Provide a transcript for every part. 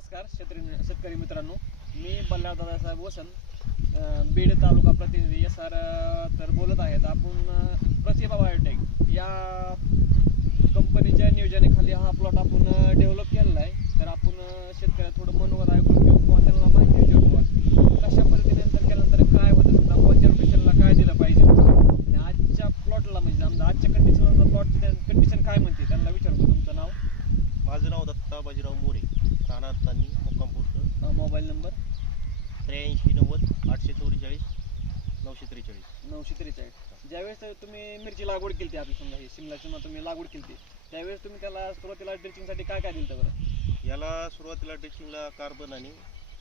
नमस्कार शेतकरी मित्रांनो, मी बल्लाळ दादासाहेब वसंत, बीड तालुका प्रतिनिधी SR तर बोलत आहेत. आपण प्रतिभा बायोटेक या कंपनीच्या नियोजनाखाली हा प्लॉट आपण डेव्हलप केलेला आहे. तर आपण शेतकऱ्याला थोडं मनोगत ऐकून घेऊ किंवा त्यांना माहिती विचारू कशा पद्धतीने नंतर केल्यानंतर काय होतं, समजा कोणत्या रोटेशनला काय दिलं पाहिजे आणि आजच्या प्लॉटला म्हणजे समजा आजच्या कंडिशनला प्लॉटची कंडिशन काय म्हणते त्यांना विचारतो. तुमचं नाव? माझं नाव दत्ता बाजीराव मोरे, राहणार तानी, मुक्काम पोस्ट. Mobile number 83 90 844 943. 943. ज्यावेळेस तुम्ही मिरची लागवड केली आपली समजा ही शिमला तुम्ही लागवड केली त्यावेळेस तुम्ही त्याला सुरुवातीला ड्रिचिंगसाठी काय काय दिलं बरं? याला सुरुवातीला ड्रिचिंगला कार्बन आणि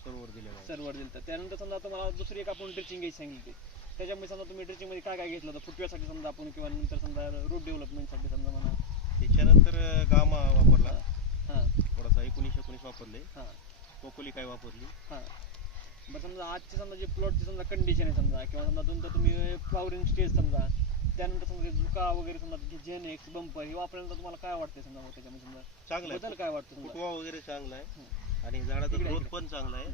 सर्वर दिलेलं आहे. सर्वर दिलं. त्यानंतर समजा तुम्हाला दुसरी एक आपण ड्रिचिंग घ्यायची सांगितली. त्याच्यामुळे समजा तुम्ही ड्रिचिंगमध्ये काय काय घेतलं होतं फुटव्यासाठी समजा आपण, किंवा नंतर समजा रूट डेव्हलपमेंटसाठी समजा म्हणा. त्याच्यानंतर गामा वापरला, हां थोडासा 19 वापरले, हां कोकोली काय वापरली. हां बरं, समजा आजची समजा जी प्लॉटची समजा कंडिशन आहे समजा, किंवा समजा तुमचं तुम्ही फ्लॉवरिंग स्टेज समजा, त्यानंतर समजा झुका वगैरे समजा जेनेक्स बंपर हे वापरल्यानंतर तुम्हाला काय वाटतं समजा त्याच्यामध्ये समजा चांगला बदल काय वाटतं समजा? फुटवा वगैरे चांगला आहे आणि झाडाचा ग्रोथ पण चांगला आहे.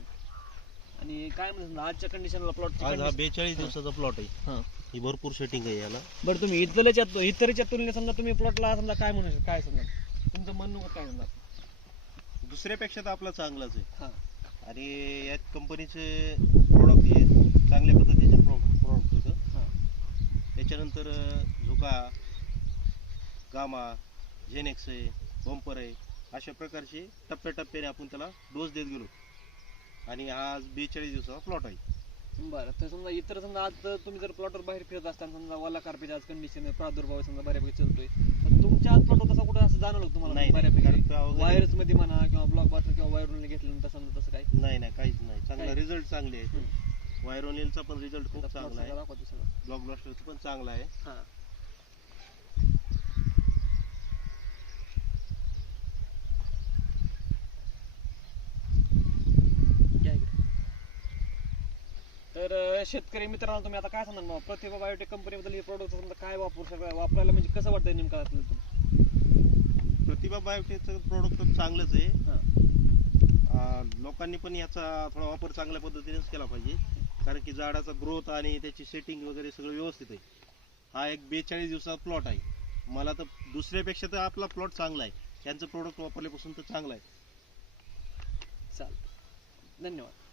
आणि काय म्हणजे समजा आजच्या कंडिशनला प्लॉट आज हा 42 दिवसाचा प्लॉट आहे. हां ही भरपूर सेटिंग आहे याला. बरं, तुम्ही इतरच्या तुलनेत समजा तुम्ही प्लॉटला समजा काय म्हणू शकता, काय समजा तुमचं म्हणणं काय समजा? दुसऱ्यापेक्षा तर आपला चांगलाच आहे. हां आणि या कंपनीचे प्रोडक्ट हे चांगल्या पद्धतीचे प्रोडक्ट होतं. हां त्याच्यानंतर झुका, गामा, जेनेक्स आहे, बंपर आहे, अशा प्रकारचे टप्प्याटप्प्याने आपण त्याला डोस देत गेलो आणि आज 42 दिवसाचा प्लॉट आहे. बरं, तर समजा इतर समजा आज तुम्ही जर प्लॉटवर बाहेर फिरत असताना समजा वाला कार्पेट आज कंडिशन प्रादुर्भाव समजा बऱ्यापैकी चलतोय, तर तुमच्या आज प्लॉटवर तसं कुठं असं जाणवलं तुम्हाला? नाही, बऱ्यापैकी वगैरे- वायर्स मध्ये म्हणा किंवा ब्लॉक बास्टर किंवा वायरने घेतल्यानंतर समजा तसं काही नाही काहीच नाही. चांगला काय? रिझल्ट चांगले आहे. वायरोनिलचा पण रिझल्ट खूप चांगला आहे. दाखवतो सगळं. ब्लॉक ब्लास्टरचा पण चांगला आहे. हां घ्या इकडे. तर शेतकरी मित्रांनो, तुम्ही आता काय सांगणार प्रतिभा बायोटेक कंपनीबद्दल हे प्रोडक्ट समजा काय वापरायला म्हणजे कसं वाटतं नेमकं आपल्याला? प्रतिभा बायोटेकचं प्रोडक्ट तर चांगलंच आहे. हां लोकांनी पण याचा थोडा वापर चांगल्या पद्धतीनेच केला पाहिजे, कारण की झाडाचा ग्रोथ आणि त्याची सेटिंग वगैरे सगळं व्यवस्थित आहे. हा एक 42 दिवसाचा प्लॉट आहे. मला तर दुसऱ्यापेक्षा तर आपला प्लॉट चांगला आहे. त्यांचं प्रोडक्ट वापरल्यापासून तर चांगला आहे. चालेल, धन्यवाद.